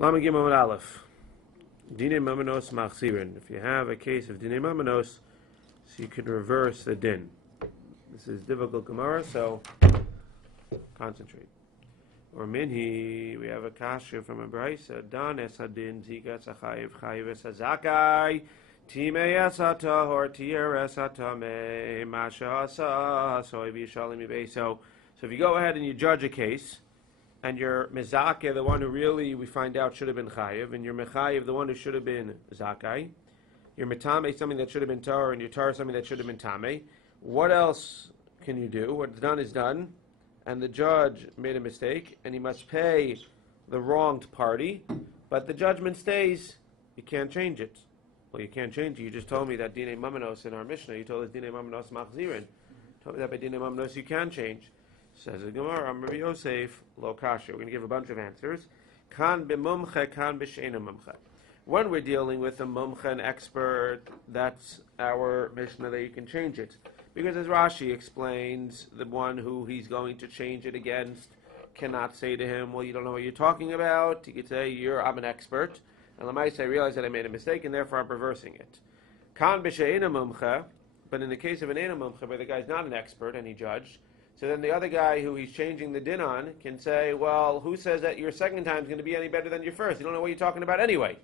Lama Gimel Aleph. Dinei mamanos machzirin. If you have a case of dinei mamanos, so you can reverse the din. This is difficult Gemara, so concentrate. Or minhi, we have a kasha from a brayso. Dan es hadin zika sachayev chayev es hazakai timei es hatahor tier es hatame masha asa soy v'yishalim yibei. So if you go ahead and you judge a case, and your mezakeh, the one who really we find out should have been chayev, and your mechayev, the one who should have been zakai, your metame, something that should have been tar, and your tar, something that should have been tame. What else can you do? What's done is done, and the judge made a mistake, and he must pay the wronged party, but the judgment stays. You can't change it. Well, you can't change it. You just told me that dinei mamanos in our Mishnah. You told us dinei mamanos machzirin. Told me that by dinei mamanos you can change. Says the Gemara, Rabbi Yosef, lo kasha. We're going to give a bunch of answers. Kan b'mumche, kan b'sheina mumche. When we're dealing with a mumche, an expert, that's our Mishnah that you can change it. Because as Rashi explains, the one who he's going to change it against cannot say to him, well, you don't know what you're talking about. He could say, I'm an expert. And Lamaisa, I realize that I made a mistake, and therefore I'm reversing it. Kan b'sheina mumche, but in the case of an eina mumche, where the guy's not an expert and he judged, so then the other guy who he's changing the din on can say, well, who says that your second time is going to be any better than your first? You don't know what you're talking about anyway.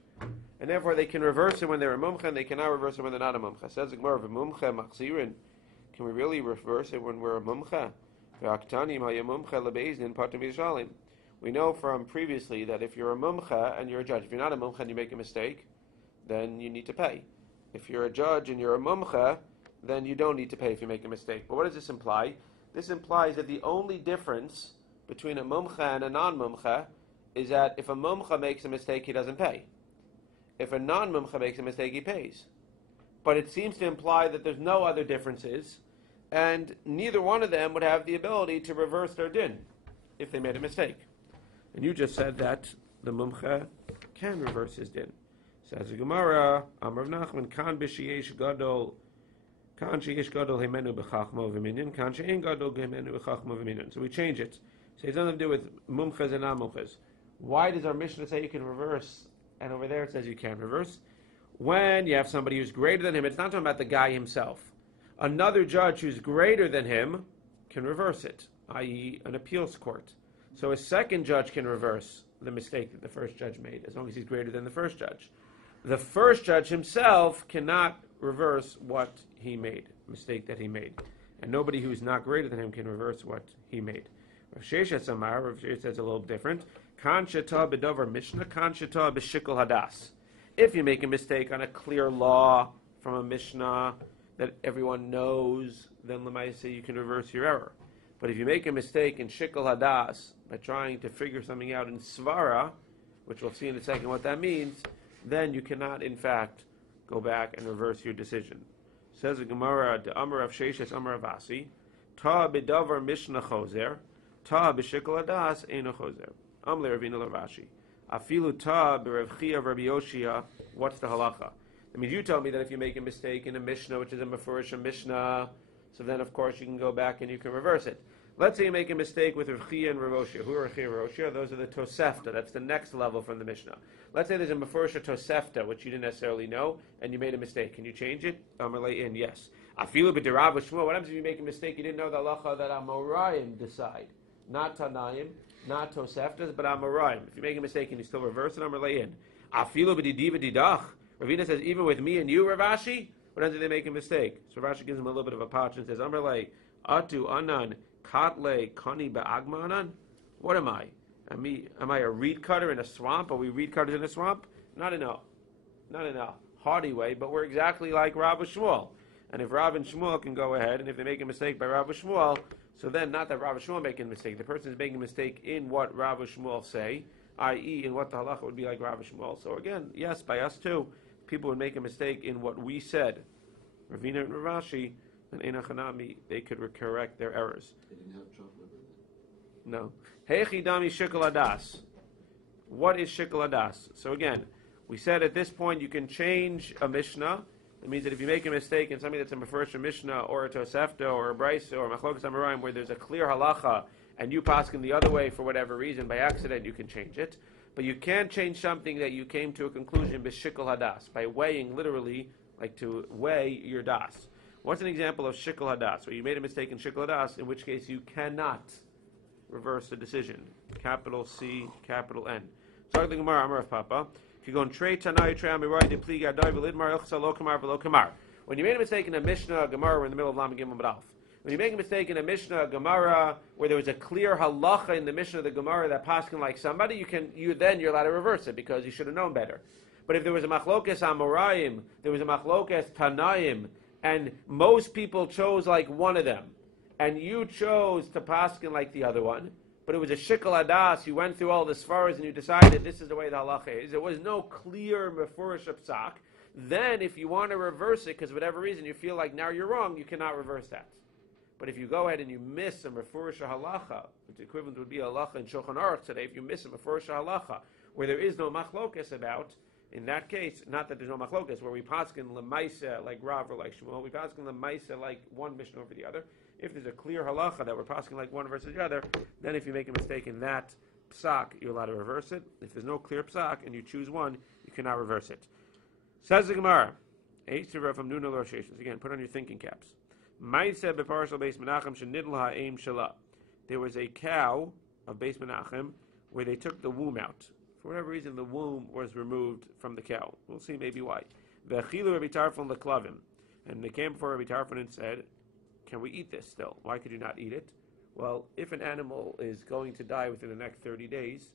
And therefore they can reverse it when they're a mumcha, and they cannot reverse it when they're not a mumcha. Says the Gemara, mumcha machzirin. Can we really reverse it when we're a mumcha? We know from previously that if you're a mumcha and you're a judge, if you're not a mumcha and you make a mistake, then you need to pay. If you're a judge and you're a mumcha, then you don't need to pay if you make a mistake. But what does this imply? This implies that the only difference between a mumcha and a non-mumcha is that if a mumcha makes a mistake, he doesn't pay. If a non-mumcha makes a mistake, he pays. But it seems to imply that there's no other differences, and neither one of them would have the ability to reverse their din if they made a mistake. And you just said that the mumcha can reverse his din. Says the Gemara, Amar Rav Nachman, kan b'sheyesh gadol. So we change it. So it has nothing to do with mumchas and non-mumchas. Why does our Mishnah say you can reverse, and over there it says you can't reverse? When you have somebody who's greater than him, it's not talking about the guy himself. Another judge who's greater than him can reverse it, i.e. an appeals court. So a second judge can reverse the mistake that the first judge made, as long as he's greater than the first judge. The first judge himself cannot reverse what he made, mistake that he made. And nobody who's not greater than him can reverse what he made. Rav Sheshet Samar, Rav Sheshet says a little different. Kan sheta b'dover Mishnah, kan sheta b'shikol hadas. If you make a mistake on a clear law from a Mishnah that everyone knows, then Lamaisa you can reverse your error. But if you make a mistake in shikol hadas by trying to figure something out in svara, which we'll see in a second what that means, then you cannot, in fact, go back and reverse your decision. Says the Gemara, the Amar of Sheshes Amar Avasi, Ta b'davar Mishnah chozer, Ta b'shikol hadas eino chozer. Amle Ravina Lavashi. Afilu Ta b'Rav Chia Rabbi Yoshia. What's the halacha? That means you tell me that if you make a mistake in a Mishnah, which is a Mefurish Mishnah, so then of course you can go back and you can reverse it. Let's say you make a mistake with Rav Chia and Rav Oshia. Who are Rav Chia and Rav Oshia? Those are the Tosefta. That's the next level from the Mishnah. Let's say there's a Mefurish Tosefta, which you didn't necessarily know, and you made a mistake. Can you change it? Amalei in, yes. Afilu b'dirav v'shmuel. What happens if you make a mistake? You didn't know the halacha that Amoraim decide. Not Tanaim, not Toseftas, but Amoraim. If you make a mistake and you still reverse it, Amalei in. Afilu b'didi v'didach. Ravina says, even with me and you, Ravashi, what happens if they make a mistake? So Ravashi gives him a little bit of a patch and says, Amalei, atu anan, katle kani ba'agmanan? What am I? Am I a reed cutter in a swamp? Are we reed cutters in a swamp? Not in a haughty way, but we're exactly like Rav and Shmuel. And if Rav and Shmuel can go ahead, and if they make a mistake by Rav and Shmuel, so then not that Rav and Shmuel making a mistake, the person is making a mistake in what Rav and Shmuel say, i.e. in what the halacha would be like Rav and Shmuel. So again, yes, by us too, people would make a mistake in what we said. Ravina and Ravashi and Enochanami, they could correct their errors. They didn't have chocolate with it? No. Heichidami shikol hadas. What is shikol hadas? So again, we said at this point you can change a Mishnah. It means that if you make a mistake in something that's a Mefurish Mishnah or a Tosefta or a Brayso or Machlokas Amoraim where there's a clear halacha and you paskin the other way for whatever reason by accident, you can change it. But you can't change something that you came to a conclusion b'shikol hadas, by weighing literally, like to weigh your das. What's an example of shikol hadas? Where you made a mistake in shikol hadas, in which case you cannot reverse the decision. Capital C, capital N. Talk the Gemara, Amar of Papa. If you go on trey tanai trey amirai de pli gadai v'lidmar ilchsa lo kamar v'lo kamar. When you made a mistake in a Mishnah, Gemara, we're in the middle of Lam Gimel B'Alf. When you make a mistake in a Mishnah, Gemara, where there was a clear halacha in the Mishnah of the Gemara that paskin like somebody, you're allowed to reverse it because you should have known better. But if there was a machlokes amoraim, there was a machlokes tanaim, and most people chose like one of them, and you chose to paskin like the other one, but it was a shikol hadas, you went through all the svaras and you decided this is the way the halacha is, there was no clear mefurish psak, then if you want to reverse it, because for whatever reason you feel like now you're wrong, you cannot reverse that. But if you go ahead and you miss a mefurish halacha, which the equivalent would be a halacha in Shulchan Aruch today, if you miss a mefurish halacha, where there is no machlokes about, in that case, not that there's no machlokes, where we paskin lemaisa like Rav or like Shmuel, we paskin lemaisa like one Mishnah over the other. If there's a clear halacha that we're paskin like one versus the other, then if you make a mistake in that psak, you're allowed to reverse it. If there's no clear psak and you choose one, you cannot reverse it. Says the Gemara, from Nuna Loshations. Again, put on your thinking caps. There was a cow of Beis Menachem where they took the womb out. For whatever reason, the womb was removed from the cow. We'll see maybe why. And they came before Rabbi Tarfon and said, can we eat this still? Why could you not eat it? Well, if an animal is going to die within the next 30 days,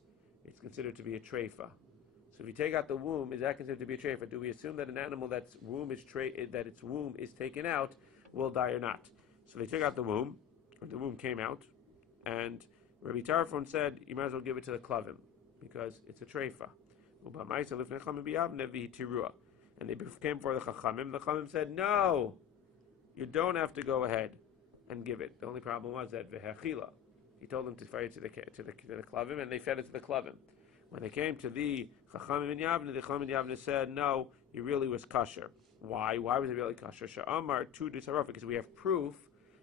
it's considered to be a treifa. So if you take out the womb, is that considered to be a treifa? Do we assume that an animal that its womb is taken out will die or not? So they took out the womb, or the womb came out, and Rabbi Tarfon said, you might as well give it to the klavim, because it's a treifa. And they came before the chachamim. The chachamim said, no, you don't have to go ahead and give it. The only problem was that v'hechila. He told them to fire it to the klavim, and they fed it to the klavim. When they came to the chachamim and Yavne, the chachamim and Yavne said, no, he really was kosher. Why? Why was it really kosher? Sha'amar tu disaraf, because we have proof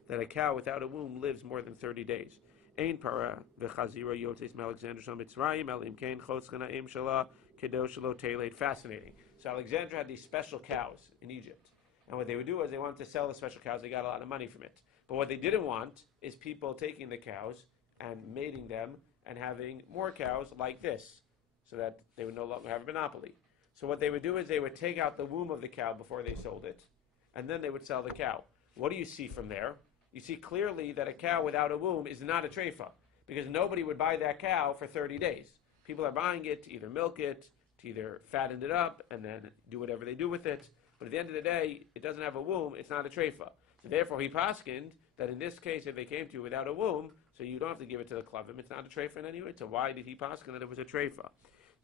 that a cow without a womb lives more than 30 days. Ein para v'chazira yotzes m'Alexandra shal Mitzrayim elim kein chotz chanaim shala kedosh lo teileit. Fascinating. So Alexandra had these special cows in Egypt. And what they would do is they wanted to sell the special cows. They got a lot of money from it. But what they didn't want is people taking the cows and mating them and having more cows like this, so that they would no longer have a monopoly. So what they would do is they would take out the womb of the cow before they sold it, and then they would sell the cow. What do you see from there? You see clearly that a cow without a womb is not a treifa, because nobody would buy that cow for 30 days. People are buying it to either milk it, to either fatten it up, and then do whatever they do with it. But at the end of the day, it doesn't have a womb, it's not a treifa. So therefore he paskined that in this case, if they came to you without a womb, so you don't have to give it to the klavim, it's not a treifa in any way. So why did he paskin that it was a treifa?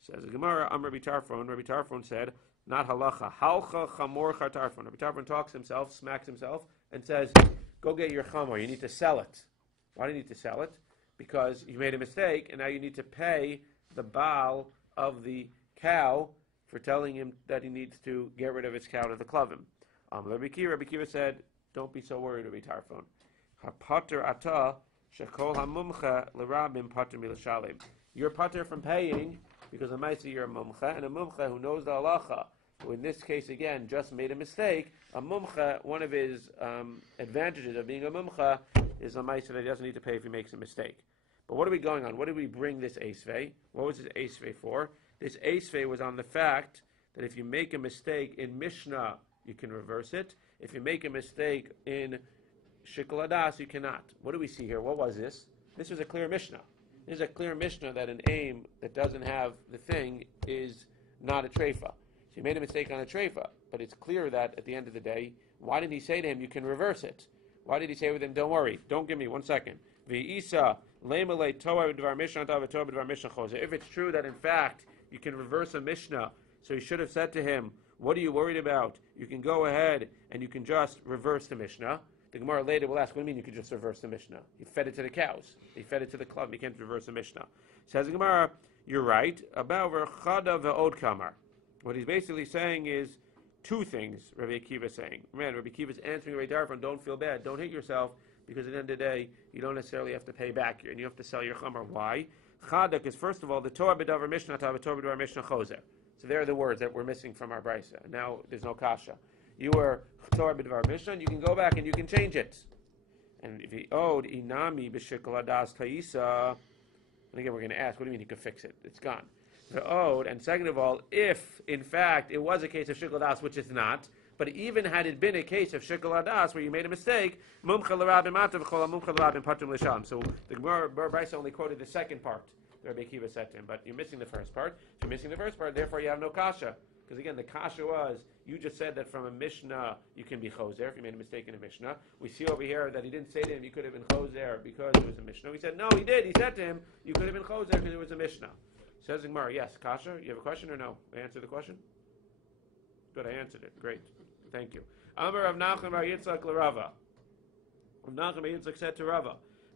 Says the Gemara, Rabbi Tarfon. Rabbi Tarfon said, not halacha. Halcha chamor char Tarfon. Rabbi Tarfon talks himself, smacks himself, and says, go get your chamor. You need to sell it. Why do you need to sell it? Because you made a mistake, and now you need to pay the baal of the cow for telling him that he needs to get rid of his cow to the klavim. Rabbi Kiva said, don't be so worried, Rabbi Tarfon. Pater ata shekol hamumcha l'rabim pater milashalim. You're pater from paying, because a maisa you're a mumcha, and a mumcha who knows the halacha, who in this case again just made a mistake. A mumcha, one of his advantages of being a mumcha is a maisa that he doesn't need to pay if he makes a mistake. But what are we going on? What did we bring this eisvei? What was this eisvei for? This eisvei was on the fact that if you make a mistake in Mishnah, you can reverse it. If you make a mistake in Shikol Hadas, you cannot. What do we see here? What was this? This was a clear Mishnah. This is a clear Mishnah that an aim that doesn't have the thing is not a treifa. So you made a mistake on a treifa, but it's clear that at the end of the day, why didn't he say to him, you can reverse it? Why did he say with him, don't worry, don't give me 1 second. If it's true that in fact you can reverse a Mishnah, so he should have said to him, what are you worried about? You can go ahead and you can just reverse the Mishnah. The Gemara later will ask, what do you mean you could just reverse the Mishnah? He fed it to the cows. He fed it to the club. He can't reverse the Mishnah. Says the Gemara, you're right. About Verchada ve'od kamar. What he's basically saying is two things, Rabbi Akiva is saying. Man, Rabbi Akiva is answering Rabbi Tarfon, don't feel bad. Don't hit yourself, because at the end of the day, you don't necessarily have to pay back, and you have to sell your chamar. Why? Chada, because first of all, the Torah b'davar Mishnah, Torah b'davar Mishnah chozer. So there are the words that we're missing from our brisa. Now there's no kasha. You were Torah b'davar Mishnah, you can go back and you can change it. And if he owed inami b'shikol adas taisa, and again we're going to ask, what do you mean you can fix it? It's gone. The owed, and second of all, if in fact it was a case of shikol adas, which it's not, but even had it been a case of shikol adas where you made a mistake, mumcha l'rabim atav chol mumcha l'rabim patum l'sham. So the Gemara Brisa only quoted the second part that Rabbi Akiva said to him, but you're missing the first part. If you're missing the first part, therefore you have no kasha. Because again, the kasha was, you just said that from a Mishnah you can be chozer if you made a mistake in a Mishnah. We see over here that he didn't say to him you could have been chozer because it was a Mishnah. We said, no, he did. He said to him, you could have been chozer because it was a Mishnah. Says the Gemara, yes, kasha, you have a question or no? I answered the question? Good, I answered it. Great. Thank you. Amar Rav Nachman bar Yitzchak l'Rava. Rav Nachman bar Yitzchak said to Rava,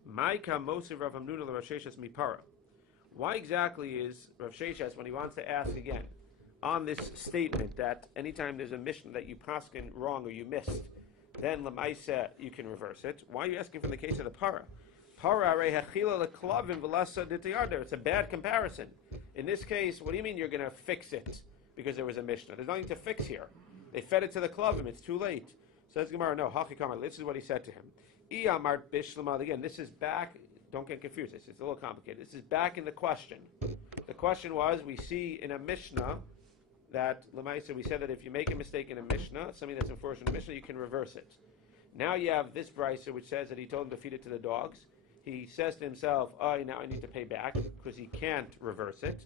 Ma'ika mosiv Rav Hamnuna l'Rav Sheshes mipara. Why exactly is Rav Sheshes, when he wants to ask again, on this statement that anytime there's a mission that you paskin wrong or you missed, then l'maisa you can reverse it. Why are you asking from the case of the para? Para rehachila leklavim v'lasa d'tiyarder. It's a bad comparison. In this case, what do you mean you're going to fix it because there was a mishnah? There's nothing to fix here. They fed it to the klavim. It's too late. Says Gemara, no. Hachi, this is what he said to him. Iyamart bishlama. Again, this is back. Don't get confused. It's a little complicated. This is back in the question. The question was, we see in a mishnah that Lamaisa, we said that if you make a mistake in a Mishnah, something that's enforced in a Mishnah, you can reverse it. Now you have this brisa which says that he told him to feed it to the dogs. He says to himself, oh, now I need to pay back because he can't reverse it.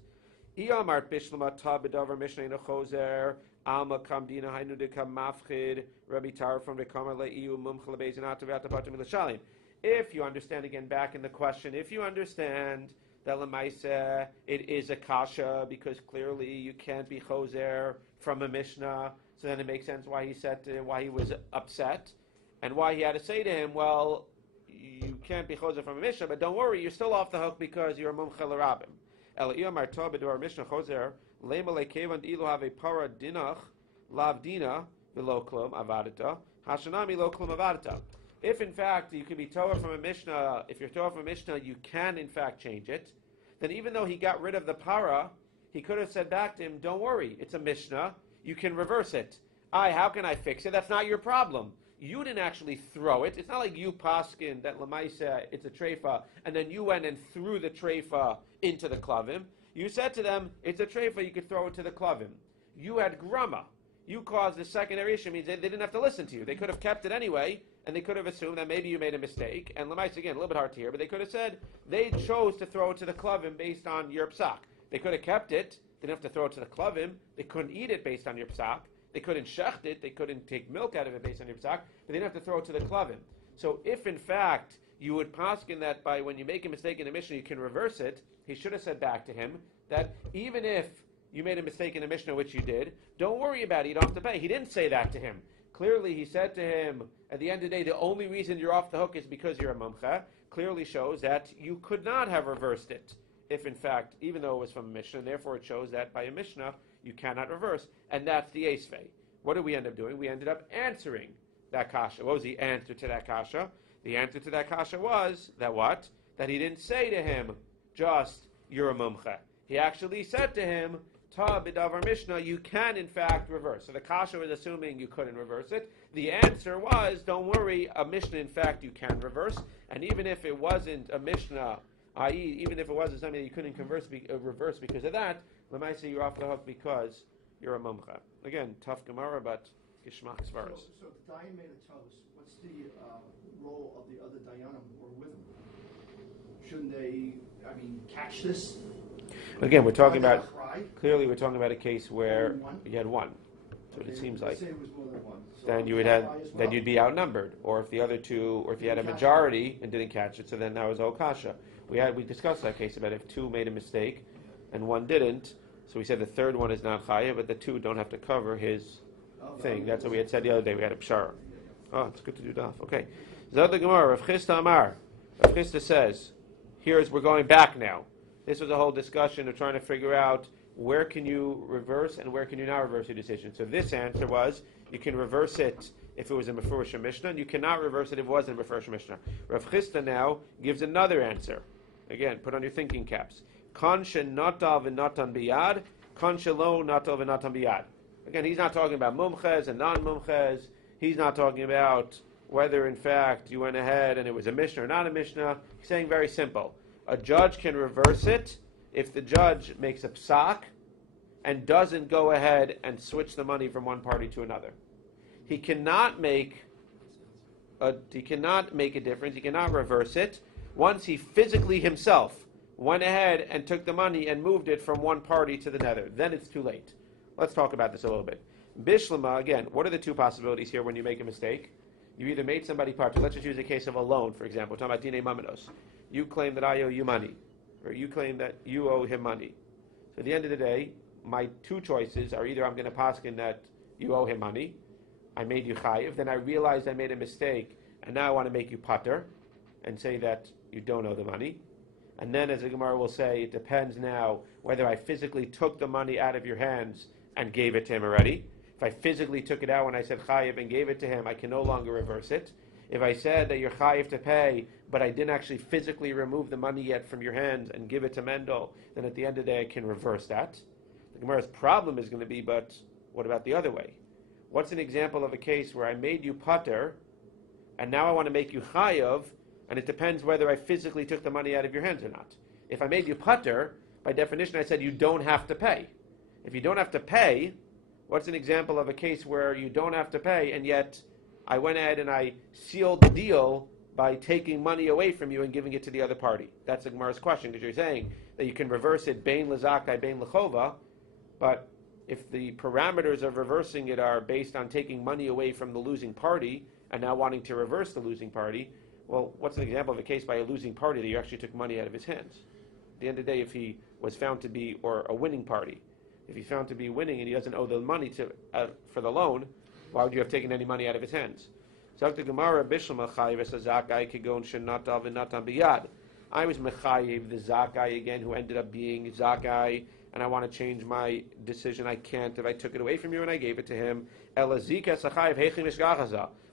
Iyamart bishlama ta b'davar Mishnah ino chozer alma kamdina hainu dekam mafchid Rabbi Tar from the kamar le'iu mumcha lebezin atav atapatim l'shalim. If you understand again back in the question, if you understand that Lamaisa, it is a kasha because clearly you can't be chozer from a Mishnah. So then it makes sense why he said to him, why he was upset, and why he had to say to him, well, you can't be chozer from a Mishnah, but don't worry, you're still off the hook because you're a mumcha l'rabim. El iyamar tov b'dvar Mishnah chozer lema lekevan ilu have a para dinach lav dina v'lo klum avadata hashanami lo klum avadata. If in fact you can be Torah from a Mishnah, if you're Torah from a Mishnah, you can in fact change it. Then even though he got rid of the para, he could have said back to him, don't worry, it's a Mishnah, you can reverse it. How can I fix it? That's not your problem. You didn't actually throw it. It's not like you paskin that Lamaisa, it's a treifa, and then you went and threw the treifa into the klavim. You said to them, it's a treifa, you could throw it to the klavim. You had grama. You caused the secondary issue, means they didn't have to listen to you. They could have kept it anyway, and they could have assumed that maybe you made a mistake. And Lamais, again, a little bit hard to hear, but they could have said they chose to throw it to the klavim based on your psak. They could have kept it. They didn't have to throw it to the klavim. They couldn't eat it based on your psak. They couldn't shecht it. They couldn't take milk out of it based on your psak. But they didn't have to throw it to the klavim. So if, in fact, you would paskin that by when you make a mistake in a Mishnah, you can reverse it, he should have said back to him that even if you made a mistake in a Mishnah, which you did, don't worry about it, you don't have to pay. He didn't say that to him. Clearly, he said to him, at the end of the day, the only reason you're off the hook is because you're a mumcha. Clearly shows that you could not have reversed it, if in fact, even though it was from a Mishnah, therefore it shows that by a Mishnah, you cannot reverse. And that's the esvei. What did we end up doing? We ended up answering that kasha. What was the answer to that kasha? The answer to that kasha was that what? That he didn't say to him, just, you're a mumcha. He actually said to him, Ta b'davar Mishnah, you can in fact reverse. So the kasha was assuming you couldn't reverse it. The answer was, don't worry, a Mishnah in fact you can reverse. And even if it wasn't a Mishnah, i.e., even if it wasn't something that you couldn't reverse because of that, Lamaisa, you're off the hook because you're a mumcha. Again, tough Gemara, but Gishmak Svaras. So if the Dayan made a toast, what's the role of the other Dayanim who are with him? Shouldn't they, catch this? Again, we're talking about, clearly we're talking about a case where you had one. So it seems like say it was more than one. So then you would then you'd be outnumbered. Or if the other two, or if you had a majority and didn't catch it, so then that was Okasha. We discussed that case about if two made a mistake and one didn't. So we said the third one is not chaya, but the two don't have to cover his thing. That's what we had said the other day. We had a pshara. Oh, it's good to do daf. Okay. Zad the Gemara, Rav Chisda Amar. Rav Chisda says, we're going back now. This was a whole discussion of trying to figure out where can you reverse and where can you not reverse your decision. So this answer was, you can reverse it if it was a Mefurish Mishnah, and you cannot reverse it if it wasn't a Mefurish Mishnah. Rav Chisda now gives another answer. Again, put on your thinking caps. Kan shenatal v'natan biyad, kan shelo natal v'natan biyad. Again, he's not talking about mumches and non-mumches. He's not talking about whether, in fact, you went ahead and it was a mishnah or not a mishnah. He's saying very simple. A judge can reverse it if the judge makes a psak and doesn't go ahead and switch the money from one party to another. He cannot make a difference. He cannot reverse it once he physically himself went ahead and took the money and moved it from one party to the other. Then it's too late. Let's talk about this a little bit. Bishlama, again, what are the two possibilities here when you make a mistake? You either made somebody part. Let's just use a case of a loan, for example. We're talking about dinei mamanos. You claim that I owe you money, or you claim that you owe him money. So at the end of the day, my two choices are either I'm going to paskin that you owe him money, I made you chayiv, then I realized I made a mistake, and now I want to make you pater, and say that you don't owe the money. And then, as the Gemara will say, it depends now whether I physically took the money out of your hands and gave it to him already. If I physically took it out when I said chayiv and gave it to him, I can no longer reverse it. If I said that you're chayiv to pay, but I didn't actually physically remove the money yet from your hands and give it to Mendel, then at the end of the day I can reverse that. The Gemara's problem is going to be, but what about the other way? What's an example of a case where I made you pater, and now I want to make you chayiv, and it depends whether I physically took the money out of your hands or not. If I made you pater, by definition I said you don't have to pay. If you don't have to pay, what's an example of a case where you don't have to pay, and yet I went ahead and I sealed the deal by taking money away from you and giving it to the other party? That's the Gemara's question, because you're saying that you can reverse it bein lezakai, bein lechova, but if the parameters of reversing it are based on taking money away from the losing party and now wanting to reverse the losing party, well, what's an example of a case by a losing party that you actually took money out of his hands? At the end of the day, if he was found to be, or a winning party, if he's found to be winning and he doesn't owe the money for the loan, why would you have taken any money out of his hands? I was mechayiv the zakai again, who ended up being zakai, and I want to change my decision. I can't if I took it away from you and I gave it to him.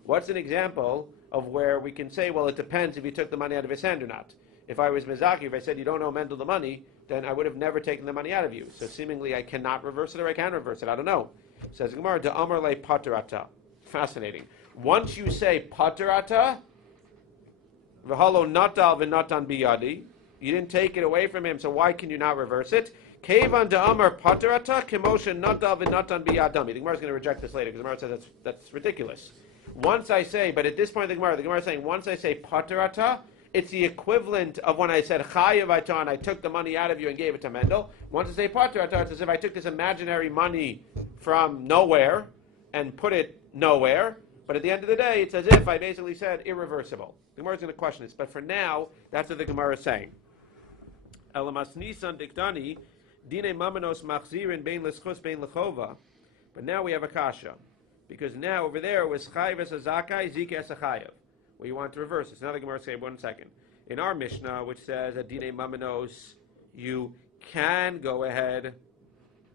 What's an example of where we can say, well, it depends if he took the money out of his hand or not. If I was mizaki, if I said you don't owe Mendel the money, then I would have never taken the money out of you. So seemingly I cannot reverse it, or I can reverse it. I don't know. Says Gemara, de amar le paterata. Fascinating. Once you say paterata, v'halo natal v'natan biyadi, you didn't take it away from him, so why can you not reverse it? Kevan de amar paterata, kemoshen natal v'natan biyadami. The Gemara is going to reject this later, because the Gemara says that's ridiculous. Once I say, but at this point the Gemara is saying, once I say paterata, it's the equivalent of when I said chayav and I took the money out of you and gave it to Mendel. Once I say paterata, it's as if I took this imaginary money from nowhere and put it nowhere. But at the end of the day, it's as if I basically said irreversible. The Gemara is going to question this, but for now, that's what the Gemara is saying. Elamas nisan diktani dine mamanos machzirin bein leschus bein lechova. But now we have a kasha, because now over there it was chayiv es azakai, zik es achayiv. Well, you want to reverse this. Now the Gemara say 1 second. In our Mishnah, which says that dine mamanos, you can go ahead,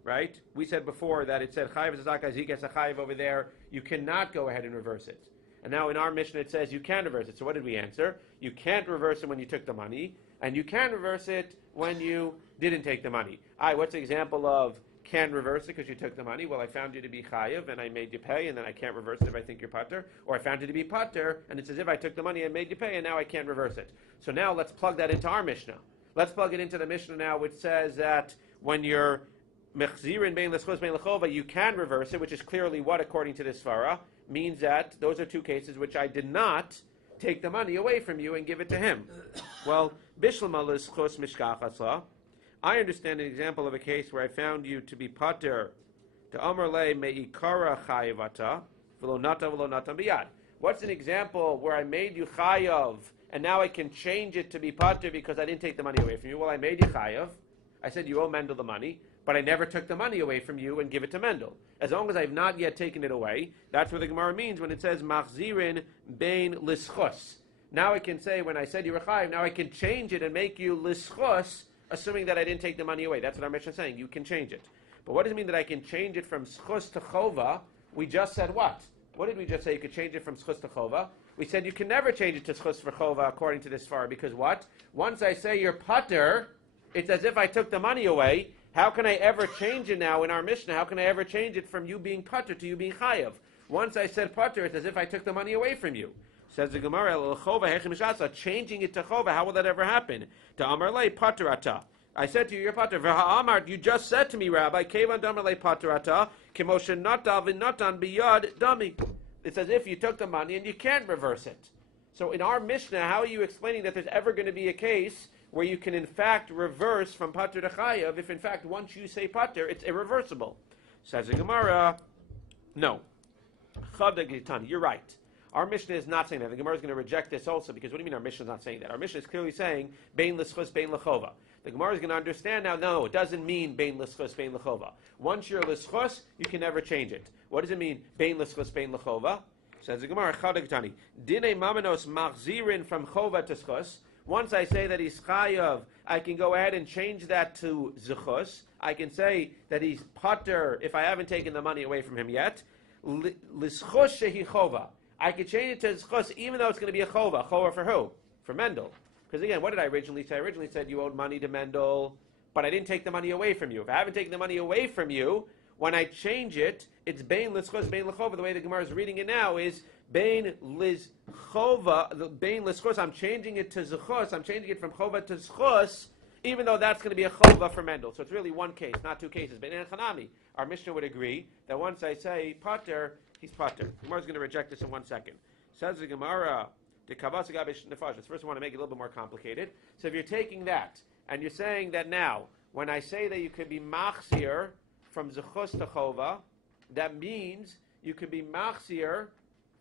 right? We said before that it said chayiv es azakai, zik es achayiv over there. You cannot go ahead and reverse it. And now in our Mishnah it says you can reverse it. So what did we answer? You can't reverse it when you took the money, and you can reverse it when you didn't take the money. What's the example of can reverse it because you took the money? Well, I found you to be chayiv and I made you pay, and then I can't reverse it if I think you're pater. Or I found you to be pater, and it's as if I took the money and made you pay, and now I can't reverse it. So now let's plug that into our Mishnah. Let's plug it into the Mishnah now, which says that when you're mechzirin bein leschus bein lechova, you can reverse it, which is clearly what, according to this svara, means that those are two cases which I did not take the money away from you and give it to him. Well, bishlama leschus mishkachasla. I understand an example of a case where I found you to be pater, to amar le meikara chayivata, v'lo nata biyad. What's an example where I made you chayav, and now I can change it to be pater because I didn't take the money away from you? Well, I made you chayav. I said you owe Mendel the money, but I never took the money away from you and give it to Mendel. As long as I've not yet taken it away, that's what the Gemara means when it says machzirin bein lischus. Now I can say, when I said you were chayav, now I can change it and make you lischus, assuming that I didn't take the money away. That's what our Mishnah is saying. You can change it. But what does it mean that I can change it from schus to chova? We just said what? What did we just say? You could change it from schus to chova. We said you can never change it to schus for chova according to this far, because what? Once I say you're pater, It's as if I took the money away. How can I ever change it now in our Mishnah? How can I ever change it from you being pater to you being chayav? Once I said pater, it's as if I took the money away from you. Says the Gemara, changing it to chova, how will that ever happen? To amarle paterata. I said to you, you're pater. V'ha'amart, you just said to me, Rabbi, kevan damarle paterata, kimoshe natav v'natan biyad dami. It's as if you took the money and you can't reverse it. So in our Mishnah, how are you explaining that there's ever going to be a case where you can in fact reverse from pater to chayav if in fact once you say pater, it's irreversible? Says the Gemara, no. You're right. Our Mishnah is not saying that. The Gemara is going to reject this also because what do you mean our Mishnah is not saying that? Our Mishnah is clearly saying bein l'schus, bein l'chova. The Gemara is going to understand now, no, it doesn't mean bein l'schus, bein l'chova. Once you're l'schus, you can never change it. What does it mean, bein l'schus, bein l'chova? Says the Gemara, Chadagtani, Dinei mamanos machzirin from chova to schus. Once I say that he's chayav, I can go ahead and change that to zechus. I can say that he's pater if I haven't taken the money away from him yet. L'schus shehi chova. I could change it to zechus even though it's going to be a chova. Chova for who? For Mendel. Because again, what did I originally say? I originally said you owed money to Mendel, but I didn't take the money away from you. If I haven't taken the money away from you, when I change it, it's bein l'schus, bein l'chova. The way the Gemara is reading it now is bein l'chova, bein l'schus. I'm changing it to zechus. I'm changing it from chova to zechus, even though that's going to be a chova for Mendel. So it's really one case, not two cases. But in Chanami, our Mishnah would agree that once I say pater, he's pater. The Gemara is going to reject this in 1 second. Says the Gemara, the kavas pikuachnefesh-danger-life. First, I want to make it a little bit more complicated. So if you're taking that and you're saying that now, when I say that you could be machzir from zechus to chova, that means you could be machzir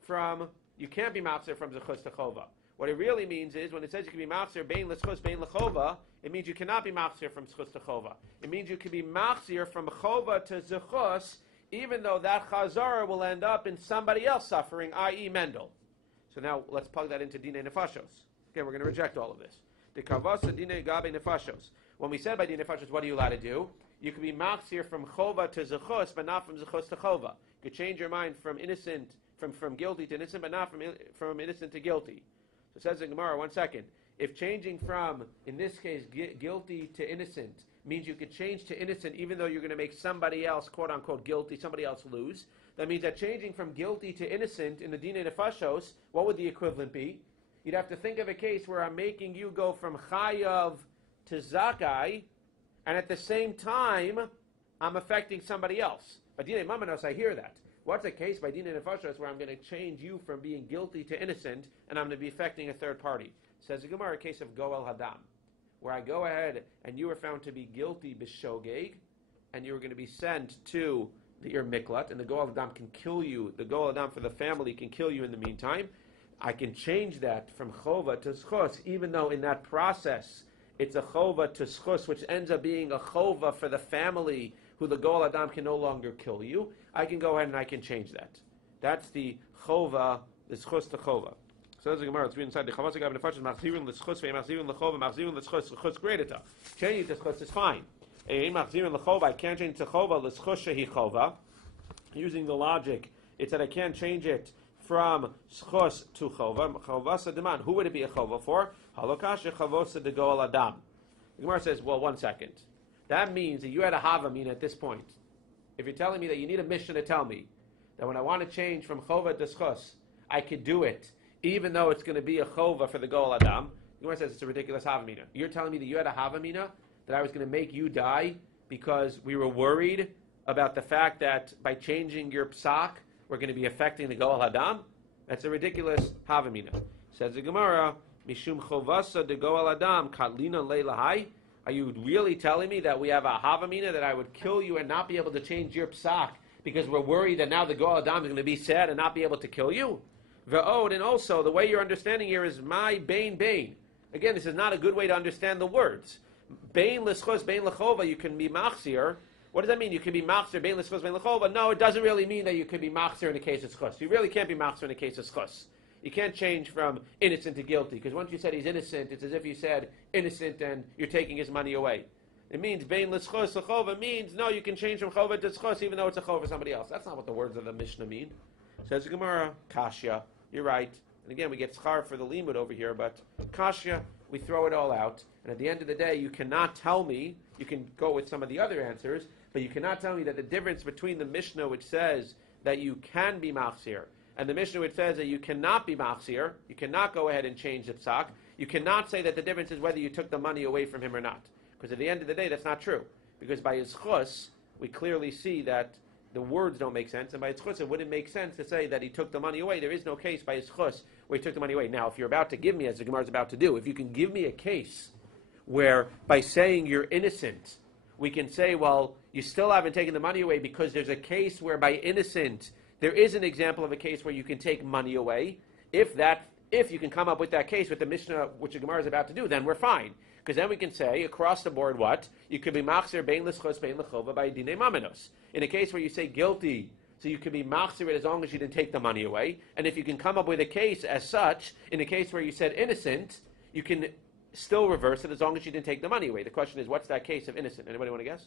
from, you can't be machzir from zechus to chova. What it really means is, when it says you can be machzir bein l'schus, bein l'chova, it means you cannot be machzir from zechus to chova. It means you can be machzir from chova to zechus, even though that chazara will end up in somebody else suffering, i.e. Mendel. So now let's plug that into dinei nefashos. Okay, we're going to reject all of this. The kavasa dinei gabe nefashos. When we said by dinei nefashos, what are you allowed to do? You can be machzir from chova to zechus, but not from zechus to chova. You could change your mind from innocent, from guilty to innocent, but not from innocent to guilty. So it says in Gemara, 1 second. If changing from, in this case, guilty to innocent means you could change to innocent even though you're going to make somebody else, quote unquote, guilty, somebody else lose, that means that changing from guilty to innocent in the dinei nefashos, what would the equivalent be? You'd have to think of a case where I'm making you go from chayav to zakai, and at the same time, I'm affecting somebody else. By dinei mamanos, I hear that. What's a case by dinei nefashos where I'm going to change you from being guilty to innocent, and I'm going to be affecting a third party? Says the Gemara, a case of goel hadam, where I go ahead and you were found to be guilty b'shogeg, and you were going to be sent to the Ir Miklat, and the goel hadam can kill you. The goel hadam for the family can kill you in the meantime. I can change that from chova to schus, even though in that process it's a chova to schus, which ends up being a chova for the family, who the goel hadam can no longer kill you. I can go ahead and I can change that. That's the chova, the schus to chova. So there's a Gemara, it's inside the chavas agav nefashos, machzirin l'schus, ve'machzirin l'chova, machzirin l'schus, l'chus gredita. Changing to schus is fine. Machzirin l'chova, I can't change to chova, l'schus shehi chova. Using the logic, it's that I can't change it from schus to chova. Chavasa deman, who would it be a chova for? Halokasha chavosa de goel adam. The Gemara says, well, 1 second. That means that you had a havamina at this point. If you're telling me that you need a mission to tell me that when I want to change from chova to schus, I could do it, even though it's going to be a chova for the goel adam. The Gemara says it's a ridiculous havamina. You're telling me that you had a havamina, that I was going to make you die because we were worried about the fact that by changing your psak, we're going to be affecting the goel hadam? That's a ridiculous havamina. Says the Gemara, mishum chovasa de goel adam katlina leilahai. Are you really telling me that we have a havamina that I would kill you and not be able to change your psak because we're worried that now the goel adam is going to be sad and not be able to kill you? Ve'od, and also the way you're understanding here is my bain bain. Again, this is not a good way to understand the words. Bain l'schos, bain l'chova, you can be machzir. What does that mean? You can be machzir, bain l'schos, bain l'chova. No, it doesn't really mean that you can be machzir in the case of schos. You really can't be machzir in the case of schos. You can't change from innocent to guilty, because once you said he's innocent, it's as if you said innocent and you're taking his money away. It means bain l'schos l'chova means, no, you can change from chova to schos even though it's a chova for somebody else. That's not what the words of the Mishnah mean. Says the Gemara, Kashya, you're right. And again, we get schar for the limud over here, but Kashya, we throw it all out, and at the end of the day, you cannot tell me, you can go with some of the other answers, but you cannot tell me that the difference between the Mishnah which says that you can be machzir, and the Mishnah which says that you cannot be machzir, you cannot go ahead and change the psak, you cannot say that the difference is whether you took the money away from him or not. Because at the end of the day, that's not true. Because by his chus, we clearly see that the words don't make sense, and by his chus, it wouldn't make sense to say that he took the money away. There is no case by his chus where he took the money away. Now, if you're about to give me, as the Gemara is about to do, if you can give me a case where by saying you're innocent, we can say, well, you still haven't taken the money away because there's a case where by innocent, there is an example of a case where you can take money away. If you can come up with that case with the Mishnah, which the Gemara is about to do, then we're fine. Because then we can say, across the board, what? You could be machzir bein l'schos bein l'chova by dinei mamenos. In a case where you say guilty, so you could be machzir it as long as you didn't take the money away. And if you can come up with a case as such, in a case where you said innocent, you can still reverse it as long as you didn't take the money away. The question is, what's that case of innocent? Anybody want to guess?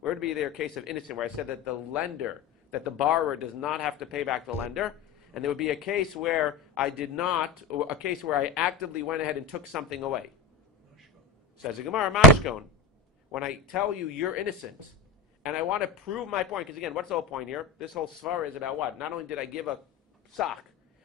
Where would be there a case of innocent where I said that the lender, that the borrower does not have to pay back the lender? And there would be a case where I did not, or a case where I actively went ahead and took something away. Says the Gemara, mashkon. When I tell you you're innocent, and I want to prove my point, because again, what's the whole point here? This whole svara is about what? Not only did I give a psak,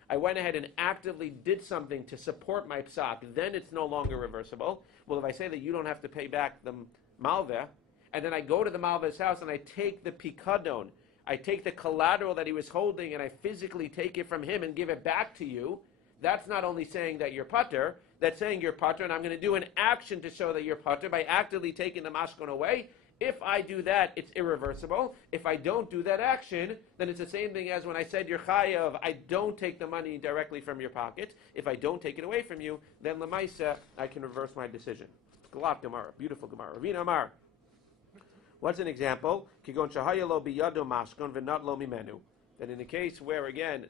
I went ahead and actively did something to support my psak, then it's no longer reversible. Well, if I say that you don't have to pay back the malveh, and then I go to the malveh's house and I take the pikadon, I take the collateral that he was holding and I physically take it from him and give it back to you, that's not only saying that you're pater, that's saying you're pater, and I'm going to do an action to show that you're pater by actively taking the mashkon away. If I do that, it's irreversible. If I don't do that action, then it's the same thing as when I said you're chayav, I don't take the money directly from your pocket. If I don't take it away from you, then lemaisa, I can reverse my decision. Galat Gemara, beautiful Gemara. Ravina Amar. What's an example? Kigon shahaya lo biyado mashkon v'not lo mimenu. That in a case where, again,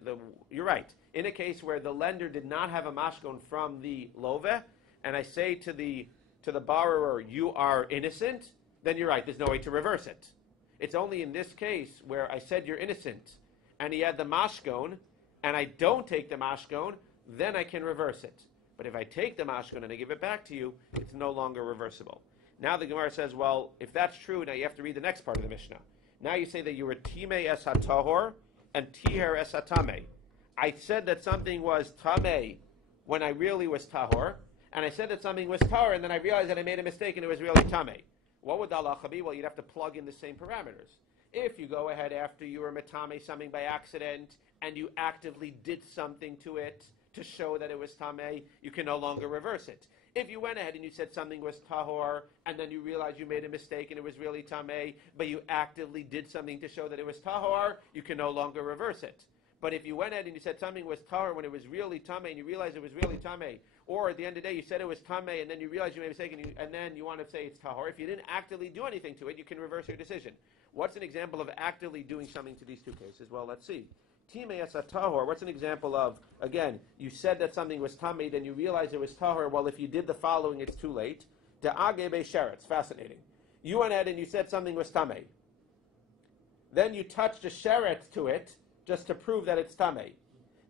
you're right, in a case where the lender did not have a mashkon from the loveh, and I say to the borrower, you are innocent, then you're right, there's no way to reverse it. It's only in this case where I said you're innocent, and he had the mashkon, and I don't take the mashkon, then I can reverse it. But if I take the mashkon and I give it back to you, it's no longer reversible. Now the Gemara says, well, if that's true, now you have to read the next part of the Mishnah. Now you say that you were timei es hatahor and tiher es hatame. I said that something was tamei when I really was tahor, and I said that something was tahor, and then I realized that I made a mistake and it was really tamei. What would the halacha be? Well, you'd have to plug in the same parameters. If you go ahead after you were metame something by accident and you actively did something to it to show that it was tamei, you can no longer reverse it. If you went ahead and you said something was tahor, and then you realized you made a mistake and it was really tamei, but you actively did something to show that it was tahor, you can no longer reverse it. But if you went ahead and you said something was tahor when it was really tamei, and you realized it was really tamei, or at the end of the day you said it was tamei, and then you realized you made a mistake, and then you want to say it's tahor, if you didn't actively do anything to it, you can reverse your decision. What's an example of actively doing something to these two cases? Well, let's see. Timei es tahor. What's an example of, again, you said that something was tamei, then you realized it was tahor. Well, if you did the following, it's too late. De'age be'sheretz. Fascinating. You went ahead and you said something was tamei. Then you touched a sheret to it just to prove that it's tamei.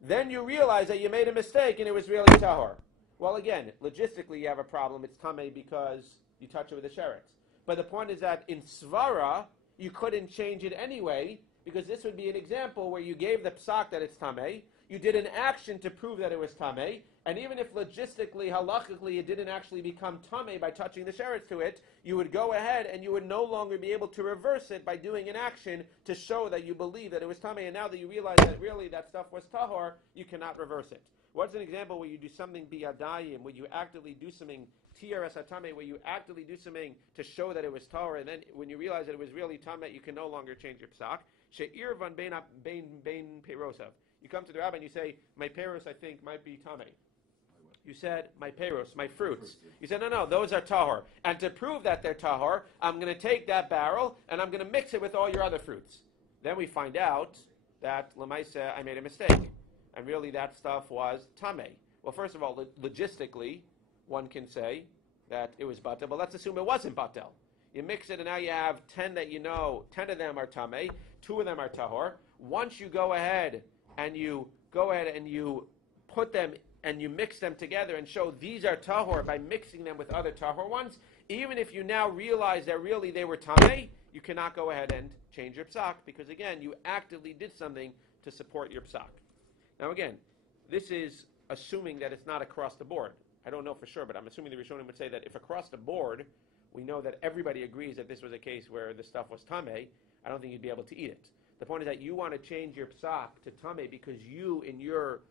Then you realize that you made a mistake and it was really tahor. Well, again, logistically you have a problem. It's tamei because you touch it with a sheret. But the point is that in svara, you couldn't change it anyway, because this would be an example where you gave the psak that it's tamei, you did an action to prove that it was tamei, and even if logistically, halachically, it didn't actually become tamei by touching the sheretz to it, you would go ahead and you would no longer be able to reverse it by doing an action to show that you believe that it was tamei, and now that you realize that really that stuff was tahor, you cannot reverse it. What's an example where you do something biyadayim, where you actively do something tiras hatame, where you actively do something to show that it was tahor, and then when you realize that it was really tamei, you can no longer change your psak. She'ir van bein perosav. You come to the rabbi and you say, my peros I think might be tamei. You said, my peros, my fruits. You said, no, those are tahor. And to prove that they're tahor, I'm going to take that barrel and I'm going to mix it with all your other fruits. Then we find out that lemaisa I made a mistake, and really that stuff was tamei. Well, first of all, logistically, one can say that it was batel, but let's assume it wasn't batel. You mix it, and now you have 10 that you know, 10 of them are tamei, 2 of them are tahor. Once you go ahead and you put them and you mix them together and show these are tahor by mixing them with other tahor ones, even if you now realize that really they were tamei, you cannot go ahead and change your psak, because again, you actively did something to support your psak. Now again, this is assuming that it's not across the board. I don't know for sure, but I'm assuming the Rishonim would say that if across the board, we know that everybody agrees that this was a case where the stuff was tamei, I don't think you'd be able to eat it. The point is that you want to change your psak to tamei because you, in your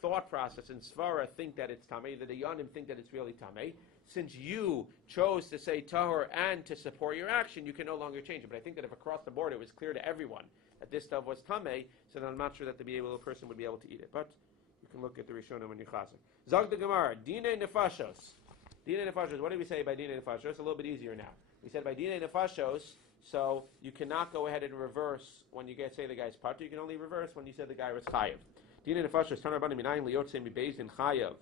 thought process in svara, think that it's tamei, the dayanim think that it's really tamei. Since you chose to say tahor and to support your action, you can no longer change it. But I think that if across the board it was clear to everyone that this stuff was tamei, so then I'm not sure that the person would be able to eat it. But you can look at the Rishonim when you chasik. Zog the Gemara, dine nefashos. Dine nefashos, what did we say by dine nefashos? A little bit easier now. We said by dine nefashos, so you cannot go ahead and reverse when you say the guy's patur. You can only reverse when you said the guy was chayav. Dine nefashos, tan rabbanim minayin liyotze mi beit-din chayav.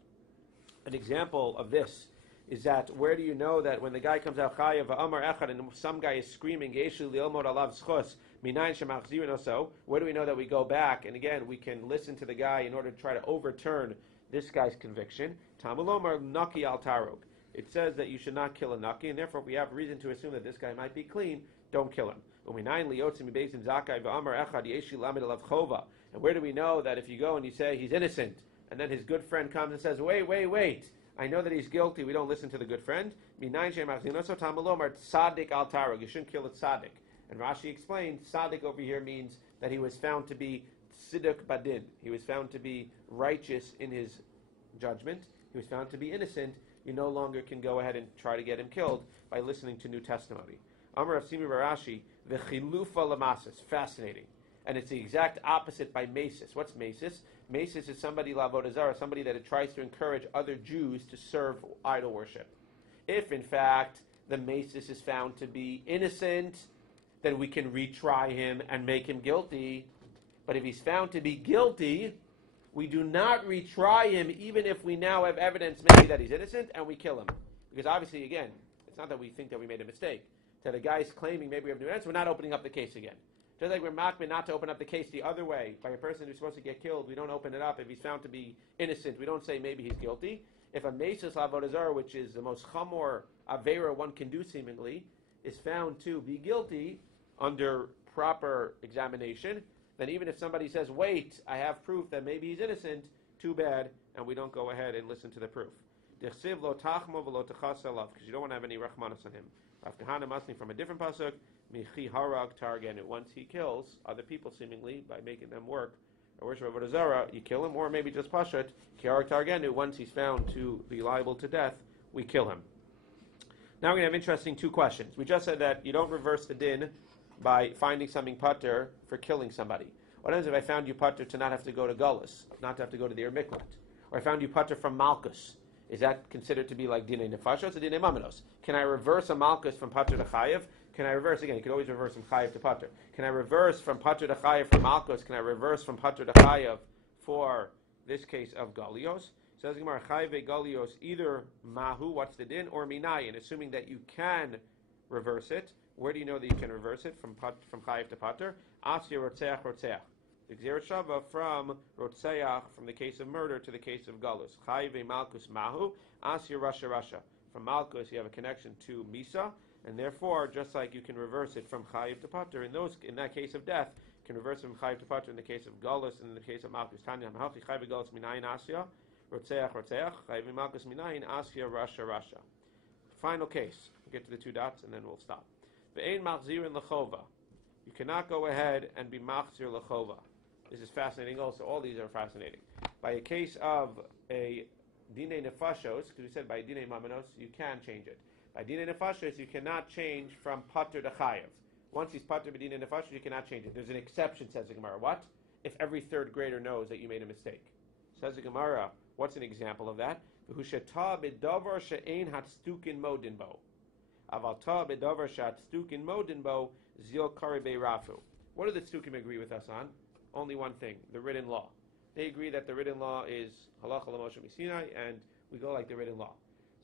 An example of this is that where do you know that when the guy comes out chayav va'amar echad and some guy is screaming geshu li'ilmod alav schos minayin shemachzirin oso, where do we know that we go back and again we can listen to the guy in order to try to overturn this guy's conviction? Tamulomar naki al tarug. It says that you should not kill a naki, and therefore if we have reason to assume that this guy might be clean, don't kill him. And where do we know that if you go and you say he's innocent, and then his good friend comes and says, wait, I know that he's guilty, we don't listen to the good friend? You shouldn't kill a tzaddik. And Rashi explained, tzaddik over here means that he was found to be tziduk badin. He was found to be righteous in his judgment. He was found to be innocent. You no longer can go ahead and try to get him killed by listening to new testimony. Amar of Simi Barashi, the chilufa lamasis, fascinating. And it's the exact opposite by mesis. What's mesis? Mesis is somebody, avodah-zarah, somebody that tries to encourage other Jews to serve idol worship. If, in fact, the mesis is found to be innocent, then we can retry him and make him guilty. But if he's found to be guilty, we do not retry him, even if we now have evidence maybe that he's innocent, and we kill him. Because obviously, again, it's not that we think that we made a mistake. That a guy's claiming maybe we have new evidence, we're not opening up the case again. Just like we're makbid not to open up the case the other way, by a person who's supposed to get killed, we don't open it up. If he's found to be innocent, we don't say maybe he's guilty. If a mesis avodah-zarah, which is the most chamor avera one can do seemingly, is found to be guilty under proper examination, then even if somebody says, wait, I have proof that maybe he's innocent, too bad, and we don't go ahead and listen to the proof. Because you don't want to have any rachmanas on him. From a different pasuk, once he kills other people seemingly by making them work or worship avodah-zarah, you kill him, or maybe just pashat, once he's found to be liable to death, we kill him. Now we're going to have interesting two questions. We just said that you don't reverse the din by finding something pater for killing somebody. What happens if I found you pater to not have to go to Gullus, not to have to go to the Miklat? Or I found you pater from Malkus? Is that considered to be like dinei nefashos or dinei maminos? Can I reverse a Malkus from pater to chayev? Can I reverse, again, you could always reverse from chayev to pater. Can I reverse from pater to chayev from Malkus? Can I reverse from pater to chayev for this case of Galios? Says Gemara, chayev Galios, either mahu, what's the din, or minayin, assuming that you can reverse it. Where do you know that you can reverse it? From chayev to pater? Asya rotzeach rotzeach. The Gzeret Shava from Rotzeach, from the case of murder to the case of Galus. Chayiv Malkus Mahu, Asya Rasha Rasha. From Malkus you have a connection to Misa, and therefore, just like you can reverse it from Chayiv to Pater, in that case of death, you can reverse it from Chayiv to Pater in the case of Galus and in the case of Malkus. Tanya Mahachi Chayiv Galus Minayin Asya, Rotzeach Rotzeach, Chayiv Malkus Minayin Asya Rasha Rasha. Final case. We'll get to the two dots and then we'll stop. Ve'ein Machzirin Lechova. You cannot go ahead and be Machzir Lechova. This is fascinating also. All these are fascinating. By a case of a dinei nefashos, because we said by dinei mamanos, you can change it. By dinei nefashos, you cannot change from pater to chayev. Once he's pater by dinei nefashos, you cannot change it. There's an exception, says the Gemara. What? If every third grader knows that you made a mistake. Says the Gemara, what's an example of that? V'hushata b'davar she'ein hatstukin modinbo. Avalta b'davar she'hatstukin modinbo zil karibei rafu. What do the tztukim agree with us on? Only one thing, the written law. They agree that the written law is halacha l'moshe misinai, and we go like the written law.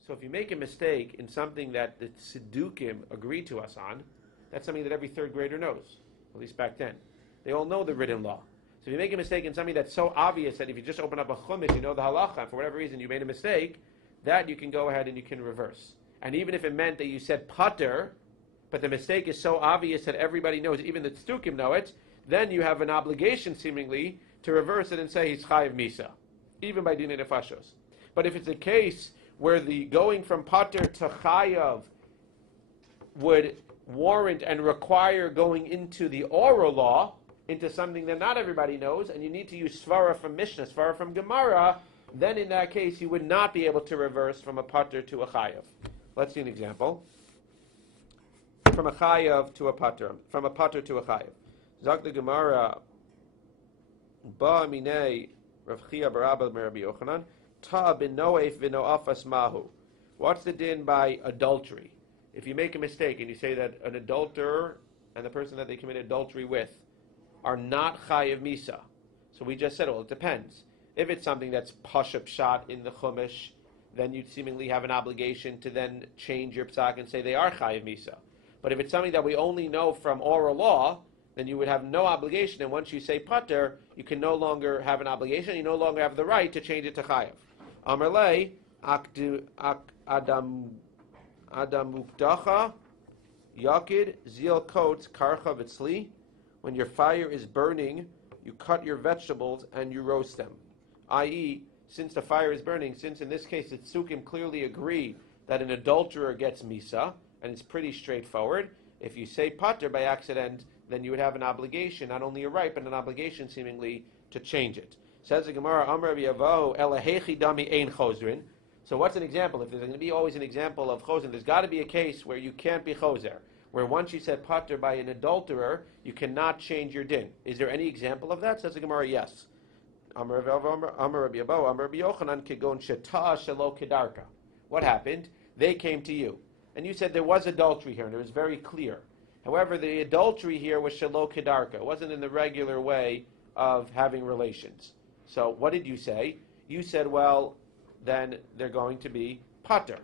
So if you make a mistake in something that the tzedukim agree to us on, that's something that every third grader knows, at least back then. They all know the written law. So if you make a mistake in something that's so obvious that if you just open up a chumash, you know the halacha, and for whatever reason you made a mistake, that you can go ahead and you can reverse. And even if it meant that you said pater, but the mistake is so obvious that everybody knows, even the tzdukim know it, then you have an obligation, seemingly, to reverse it and say he's chayiv misa, even by dinei nefashos. But if it's a case where the going from pater to chayav would warrant and require going into the oral law, into something that not everybody knows, and you need to use svara from Mishnah, svara from Gemara, then in that case you would not be able to reverse from a pater to a chayav. Let's see an example. From a chayav to a pater, from a pater to a chayav. Zak the Gemara, ba minei Rav Chia barabba Rabbi Yochanan, ta bin noef v'no afas mahu. What's the din by adultery? If you make a mistake and you say that an adulterer and the person that they committed adultery with are not chayiv misa. So we just said, well, it depends. If it's something that's pashup shot in the chumash, then you'd seemingly have an obligation to then change your psak and say they are chayiv misa. But if it's something that we only know from oral law, then you would have no obligation. And once you say pater, you can no longer have an obligation. You no longer have the right to change it to chayiv. Amarle adam mukdacha yakid zil kotes karcha v'tzli. When your fire is burning, you cut your vegetables and you roast them. I.e., since the fire is burning, since in this case the tzukim clearly agree that an adulterer gets misa, and it's pretty straightforward, if you say pater by accident, then you would have an obligation, not only a right, but an obligation seemingly to change it. Says the Gemara, Amar Rabbi Yavo, Elahechi dami ein chozrin. So what's an example? If there's going to be always an example of chozrin, there's got to be a case where you can't be chozer, where once you said pater by an adulterer, you cannot change your din. Is there any example of that? Says the Gemara, yes. Amar Rabbi Yavo, Amar Rabbi Yochanan, kegon sheta shelo kedarka. What happened? They came to you, and you said there was adultery here, and it was very clear. However, the adultery here was shelo kedarka. It wasn't in the regular way of having relations. So what did you say? You said, well, then they're going to be pater.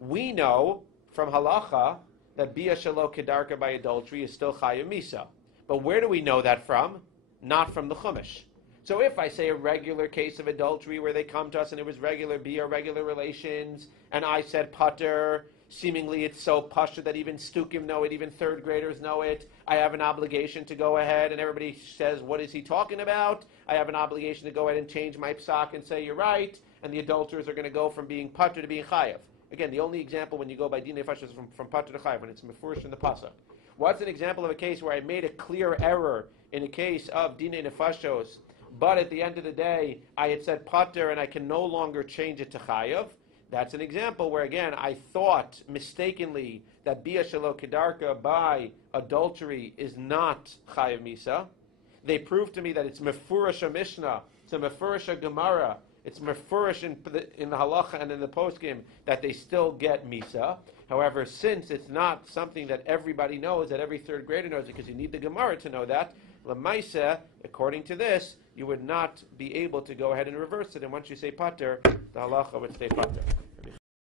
We know from halacha that bia shelo kedarka by adultery is still chayav misa. But where do we know that from? Not from the chumash. So if I say a regular case of adultery where they come to us and it was regular bia, regular relations, and I said pater, seemingly it's so pasha that even stukim know it, even third graders know it. I have an obligation to go ahead, and everybody says, what is he talking about? I have an obligation to go ahead and change my psak and say, you're right, and the adulterers are going to go from being pater to being chayav. Again, the only example when you go by dinei nefashos is from pater to chayav, when it's mefurish in the pasuk. What's an example of a case where I made a clear error in a case of dinei nefashos, but at the end of the day, I had said pater and I can no longer change it to chayav? That's an example where, again, I thought mistakenly that bia shelo kedarka by adultery is not chayav misa. They proved to me that it's mefurish a Mishnah, it's a mefurish a Gemara, it's mefurish in the halacha and in the poskim that they still get misa. However, since it's not something that everybody knows, that every third grader knows, because you need the Gemara to know that, Lamaisa, according to this, you would not be able to go ahead and reverse it. And once you say pater, the halacha would stay pater.